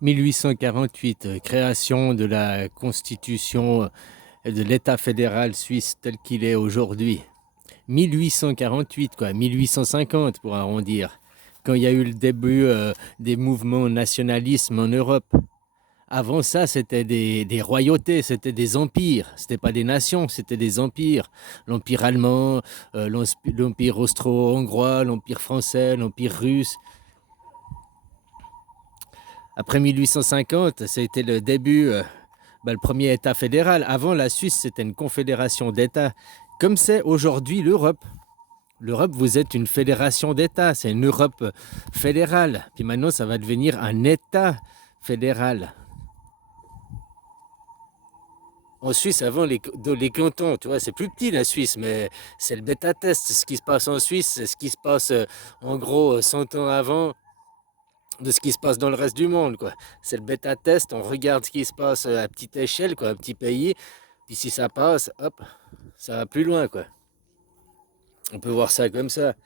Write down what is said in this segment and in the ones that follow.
1848, création de la constitution de l'État fédéral suisse tel qu'il est aujourd'hui. 1848, quoi, 1850 pour arrondir, quand il y a eu le début des mouvements nationalisme en Europe. Avant ça, c'était des royautés, c'était des empires, c'était pas des nations, c'était des empires. L'empire allemand, l'empire austro-hongrois, l'empire français, l'empire russe. Après 1850, ça a été le début, le premier État fédéral. Avant, la Suisse, c'était une confédération d'États, comme c'est aujourd'hui l'Europe. L'Europe, vous êtes une fédération d'États, c'est une Europe fédérale. Puis maintenant, ça va devenir un État fédéral. En Suisse, avant, les cantons, tu vois, c'est plus petit la Suisse, mais c'est le bêta-test. Ce qui se passe en Suisse, c'est ce qui se passe en gros 100 ans avant de ce qui se passe dans le reste du monde, quoi. C'est le bêta-test, on regarde ce qui se passe à petite échelle, quoi, un petit pays, puis si ça passe, hop, ça va plus loin, quoi. On peut voir ça comme ça.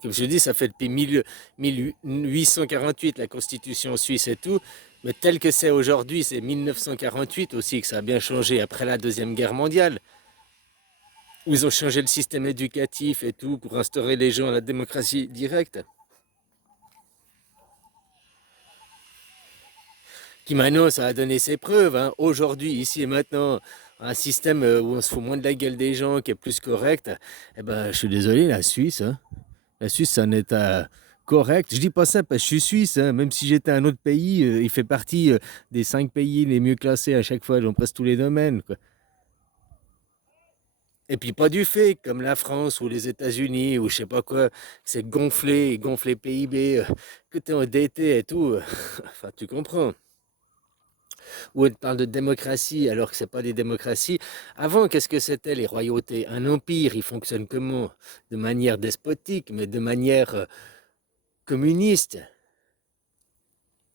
Comme je dis, ça fait depuis 1848 la constitution suisse et tout, mais tel que c'est aujourd'hui, c'est 1948 aussi que ça a bien changé après la Deuxième Guerre mondiale, où ils ont changé le système éducatif et tout pour instaurer les gens à la démocratie directe. Qui maintenant, ça a donné ses preuves. Hein. Aujourd'hui, ici et maintenant, un système où on se fout moins de la gueule des gens, qui est plus correct, eh ben, je suis désolé, la Suisse, hein. La Suisse, c'est un État correct. Je dis pas ça parce que je suis suisse, hein. Même si j'étais un autre pays, il fait partie des 5 pays les mieux classés à chaque fois dans presque tous les domaines, quoi. Et puis pas du fait, comme la France ou les États-Unis ou je sais pas quoi, c'est gonfler PIB, que t'es endetté et tout. Enfin, tu comprends. Où on parle de démocratie alors que c'est pas des démocraties. Avant, qu'est-ce que c'était les royautés? Un empire, il fonctionne comment? De manière despotique, mais de manière communiste.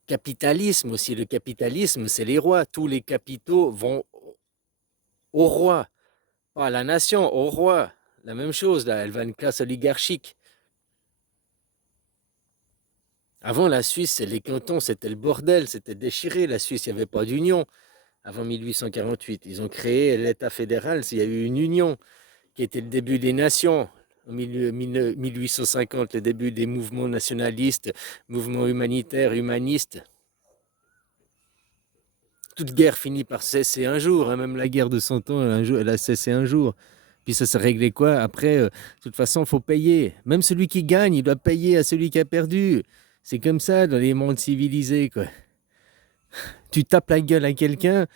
Capitalisme aussi, le capitalisme, c'est les rois. Tous les capitaux vont au roi, pas à la nation, au roi. La même chose, là, elle va à une classe oligarchique. Avant, la Suisse, les cantons, c'était le bordel, c'était déchiré. La Suisse, il n'y avait pas d'union. Avant 1848, ils ont créé l'État fédéral, il y a eu une union qui était le début des nations. En 1850, le début des mouvements nationalistes, mouvements humanitaires, humanistes. Toute guerre finit par cesser un jour, hein, même la guerre de 100 ans, un jour, elle a cessé un jour. Puis ça s'est réglé quoi? Après, de toute façon, il faut payer. Même celui qui gagne, il doit payer à celui qui a perdu. C'est comme ça dans les mondes civilisés, quoi. Tu tapes la gueule à quelqu'un,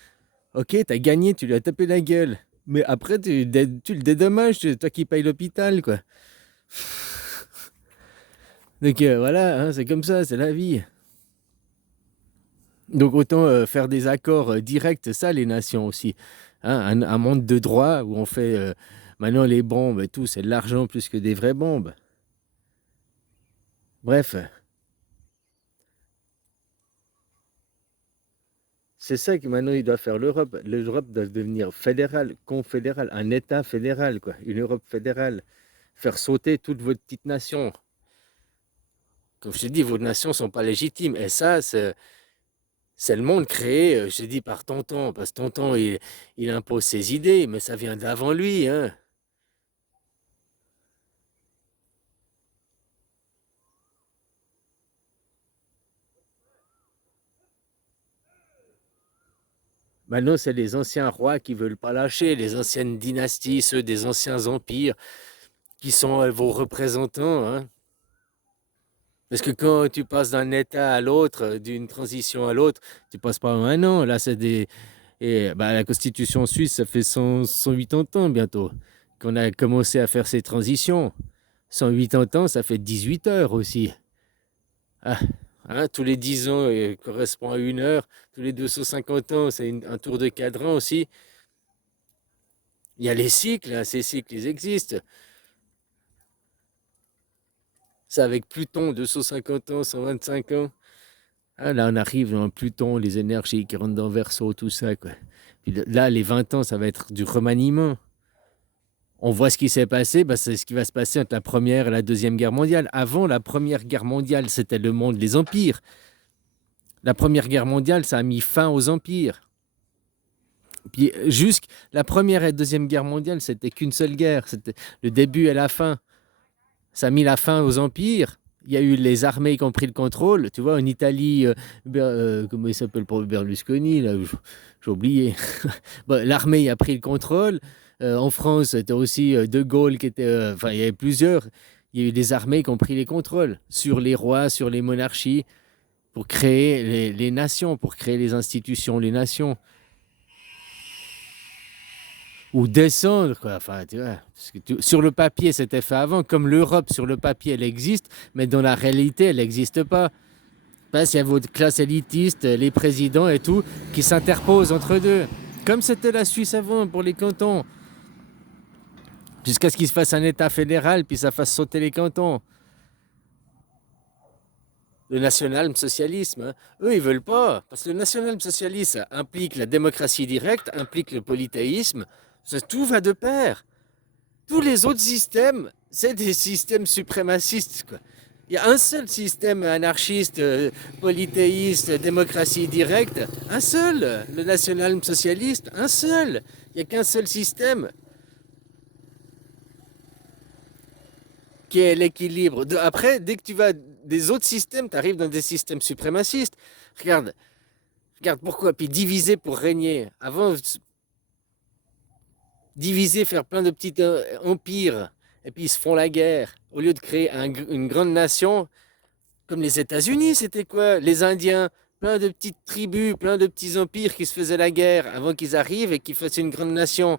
ok, t'as gagné, tu lui as tapé la gueule. Mais après, tu le dédommages, c'est toi qui payes l'hôpital, quoi. Donc voilà, hein, c'est comme ça, c'est la vie. Donc autant faire des accords directs, ça les nations aussi. Hein, un monde de droit où on fait maintenant les bombes et tout, c'est de l'argent plus que des vraies bombes. Bref, c'est ça que maintenant il doit faire l'Europe. L'Europe doit devenir fédérale, confédérale, un État fédéral, quoi, une Europe fédérale. Faire sauter toutes vos petites nations. Comme je te dis, vos nations ne sont pas légitimes. Et ça, c'est le monde créé, je te dis, par Tonton. Parce que Tonton, il impose ses idées, mais ça vient d'avant lui, hein. Maintenant, c'est les anciens rois qui veulent pas lâcher, les anciennes dynasties, ceux des anciens empires, qui sont vos représentants, hein. Parce que quand tu passes d'un état à l'autre, d'une transition à l'autre, tu passes pas en un an. Là, c'est des... Et la constitution suisse, ça fait 180 ans bientôt qu'on a commencé à faire ces transitions. 180 ans, ça fait 18 heures aussi. Ah, hein, tous les 10 ans correspond à une heure. Tous les 250 ans, c'est un tour de cadran aussi. Il y a les cycles, hein, ces cycles, ils existent. C'est avec Pluton, 250 ans, 125 ans. Ah, là, on arrive dans Pluton, les énergies qui rentrent dans Verseau, tout ça, quoi. Puis là, les 20 ans, ça va être du remaniement. On voit ce qui s'est passé, c'est ce qui va se passer entre la Première et la Deuxième Guerre mondiale. Avant la Première Guerre mondiale, c'était le monde des empires. La Première Guerre mondiale, ça a mis fin aux empires. Puis jusqu'à la Première et Deuxième Guerre mondiale, c'était qu'une seule guerre. C'était le début et la fin. Ça a mis la fin aux empires. Il y a eu les armées qui ont pris le contrôle. Tu vois, en Italie, comment il s'appelle pour Berlusconi, là, j'ai oublié. Bon, l'armée a pris le contrôle. En France, c'était aussi De Gaulle qui était. Enfin, il y avait plusieurs. Il y a eu des armées qui ont pris les contrôles sur les rois, sur les monarchies, pour créer les nations, pour créer les institutions, les nations. Ou descendre, quoi. Enfin, tu vois, parce que sur le papier, c'était fait avant. Comme l'Europe, sur le papier, elle existe, mais dans la réalité, elle n'existe pas. Parce qu'il y a votre classe élitiste, les présidents et tout, qui s'interposent entre deux. Comme c'était la Suisse avant pour les cantons. Jusqu'à ce qu'il se fasse un État fédéral, puis ça fasse sauter les cantons. Le national-socialisme, hein. Eux, ils veulent pas. Parce que le national-socialisme implique la démocratie directe, implique le polythéisme. Tout va de pair. Tous les autres systèmes, c'est des systèmes suprémacistes, quoi. Il y a un seul système anarchiste, polythéiste, démocratie directe, un seul, le national-socialiste, un seul. Il n'y a qu'un seul système qui est l'équilibre. Après, dès que tu vas des autres systèmes, tu arrives dans des systèmes suprémacistes. Regarde, regarde pourquoi. Puis diviser pour régner. Avant, diviser, faire plein de petits empires, et puis ils se font la guerre. Au lieu de créer une grande nation, comme les États-Unis, c'était quoi? Les Indiens, plein de petites tribus, plein de petits empires qui se faisaient la guerre avant qu'ils arrivent et qu'ils fassent une grande nation.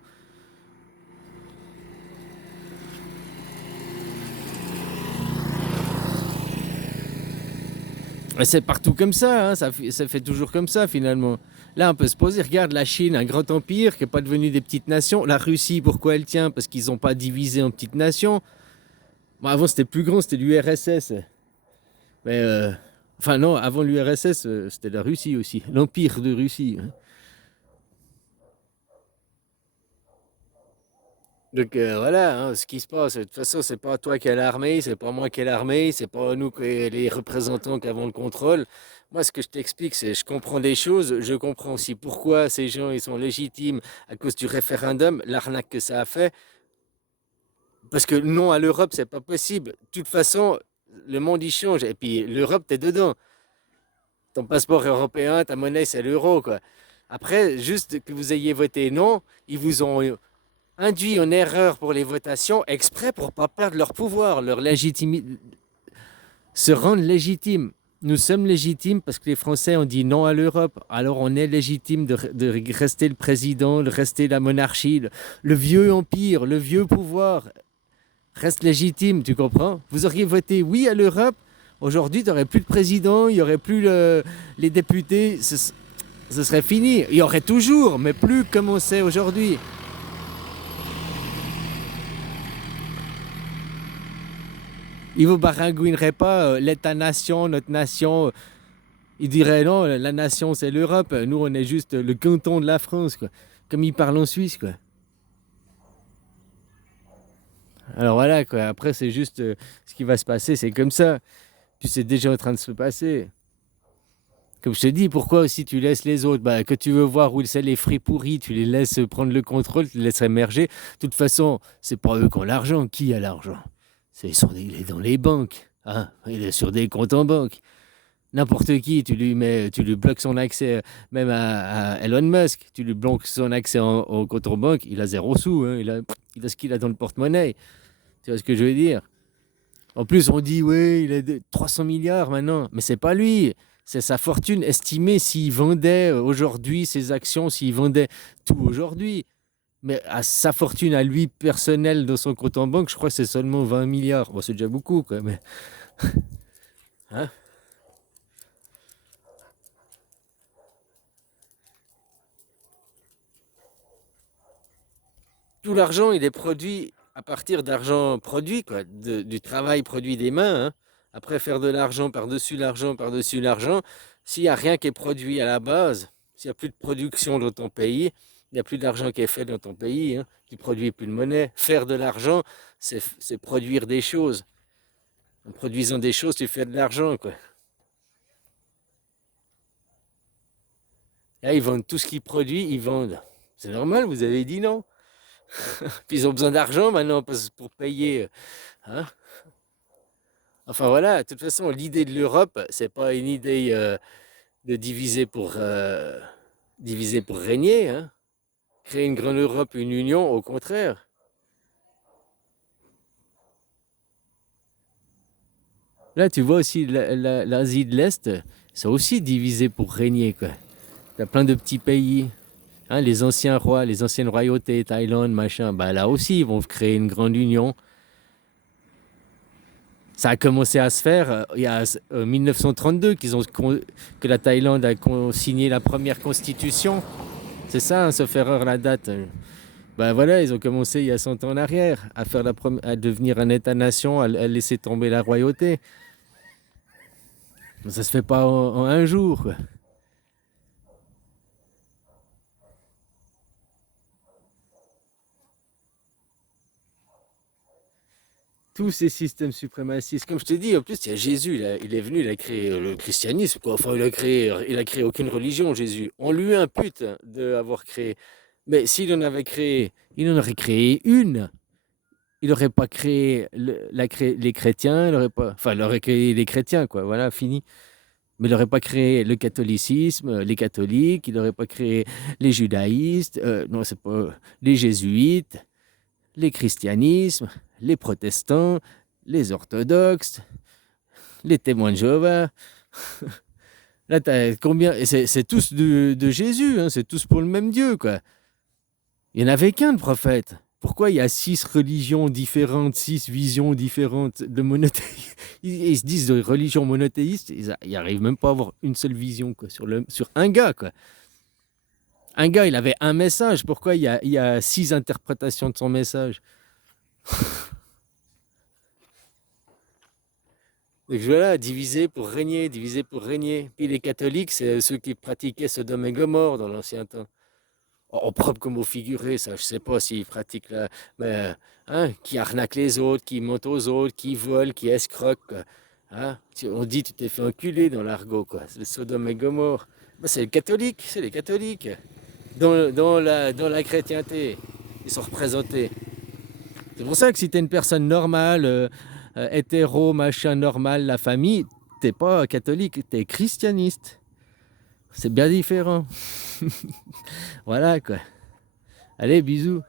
Et c'est partout comme ça, hein, ça fait toujours comme ça finalement. Là, on peut se poser, regarde la Chine, un grand empire qui n'est pas devenu des petites nations. La Russie, pourquoi elle tient? Parce qu'ils n'ont pas divisé en petites nations. Bon, avant, c'était plus grand, c'était l'URSS. Mais, enfin non, avant l'URSS, c'était la Russie aussi, l'Empire de Russie, hein. Donc voilà, hein, ce qui se passe. De toute façon, c'est pas toi qui as l'armée, c'est pas moi qui ai l'armée, c'est pas nous qui les représentants qui avons le contrôle. Moi, ce que je t'explique, c'est je comprends des choses, je comprends aussi pourquoi ces gens ils sont légitimes à cause du référendum, l'arnaque que ça a fait. Parce que non à l'Europe, c'est pas possible. De toute façon, le monde il change. Et puis l'Europe, t'es dedans. Ton passeport européen, ta monnaie, c'est l'euro, quoi. Après, juste que vous ayez voté non, ils vous ont induit en erreur pour les votations exprès pour pas perdre leur pouvoir, leur légitimité, se rendre légitime. Nous sommes légitimes parce que les Français ont dit non à l'Europe. Alors on est légitime de rester le président, de rester la monarchie, le vieux empire, le vieux pouvoir reste légitime, tu comprends? Vous auriez voté oui à l'Europe, aujourd'hui, tu n'aurais plus de président, il n'y aurait plus les députés, ce serait fini. Il y aurait toujours, mais plus comme on sait aujourd'hui. Ils ne vous baragouineraient pas l'État-nation, notre nation. Ils diraient non, la nation c'est l'Europe, nous on est juste le canton de la France, quoi. Comme ils parlent en Suisse, quoi. Alors voilà, quoi. Après, c'est juste ce qui va se passer, c'est comme ça. Puis c'est déjà en train de se passer. Comme je te dis, pourquoi aussi tu laisses les autres? Bah, que tu veux voir où c'est les fruits pourris, tu les laisses prendre le contrôle, tu les laisses émerger. De toute façon, c'est pas eux qui ont l'argent. Qui a l'argent? Il est dans les banques, hein? Il est sur des comptes en banque. N'importe qui, tu lui bloques son accès, même à Elon Musk, tu lui bloques son accès au compte en banque, il a zéro sou, hein, il a ce qu'il a dans le porte-monnaie. Tu vois ce que je veux dire? En plus, on dit, oui, il a 300 milliards maintenant, mais c'est pas lui. C'est sa fortune estimée s'il vendait aujourd'hui ses actions, s'il vendait tout aujourd'hui. Mais à sa fortune à lui personnelle dans son compte en banque, je crois que c'est seulement 20 milliards. Bon, c'est déjà beaucoup, quoi, mais. Hein. Tout l'argent, il est produit à partir d'argent produit, quoi, du travail produit des mains, hein. Après, faire de l'argent par-dessus l'argent, par-dessus l'argent, s'il n'y a rien qui est produit à la base, s'il n'y a plus de production dans ton pays, il n'y a plus d'argent qui est fait dans ton pays, hein, tu ne produis plus de monnaie. Faire de l'argent, c'est produire des choses. En produisant des choses, tu fais de l'argent, quoi. Là, ils vendent tout ce qu'ils produisent, ils vendent. C'est normal, vous avez dit non. Puis ils ont besoin d'argent maintenant pour payer. Hein. Enfin voilà, de toute façon, l'idée de l'Europe, c'est pas une idée de diviser pour régner. Hein. Créer une grande Europe, une union, au contraire. Là, tu vois aussi l'Asie de l'Est, c'est aussi divisé pour régner, quoi. T'as plein de petits pays. Hein, les anciens rois, les anciennes royautés, Thaïlande, machin, bah là aussi, ils vont créer une grande union. Ça a commencé à se faire il y a 1932 que la Thaïlande a signé la première constitution. C'est ça, hein, sauf erreur la date. Ben voilà, ils ont commencé il y a 100 ans en arrière à faire à devenir un État-nation, à laisser tomber la royauté. Ça se fait pas en un jour, quoi. Tous ces systèmes suprémacistes, comme je te dis, en plus il y a Jésus, il est venu, il a créé le christianisme, quoi. Enfin, il a créé aucune religion, Jésus. On lui impute d'avoir créé. Mais s'il en avait créé, il en aurait créé une. Il n'aurait pas créé les chrétiens, il aurait créé les chrétiens, quoi. Voilà, fini. Mais il n'aurait pas créé le catholicisme, les catholiques, il n'aurait pas créé les judaïstes, non, c'est pas les jésuites, les christianismes, les protestants, les orthodoxes, les témoins de Jéhovah. Là, t'as combien? Et c'est tous de Jésus, hein, c'est tous pour le même Dieu, quoi. Il n'y en avait qu'un de prophète. Pourquoi il y a 6 religions différentes, 6 visions différentes de monothéisme? Ils se disent de religion monothéiste, ils n'arrivent même pas à avoir une seule vision, quoi, sur un gars, quoi. Un gars, il avait un message. Pourquoi il y a 6 interprétations de son message? Donc voilà, diviser pour régner, diviser pour régner. Puis les catholiques, c'est ceux qui pratiquaient Sodome et Gomorre dans l'ancien temps. En propre comme au figuré, ça, je sais pas s'ils pratiquent là, mais hein, qui arnaquent les autres, qui mentent aux autres, qui volent, qui escroquent, quoi. Hein? On dit tu t'es fait enculer dans l'argot, quoi. C'est le Sodome et Gomorre. Ben, c'est les catholiques, c'est les catholiques. Dans la chrétienté, ils sont représentés. C'est pour ça que si t'es une personne normale, hétéro, machin, normal, la famille, t'es pas catholique, t'es christianiste. C'est bien différent. Voilà quoi. Allez, bisous.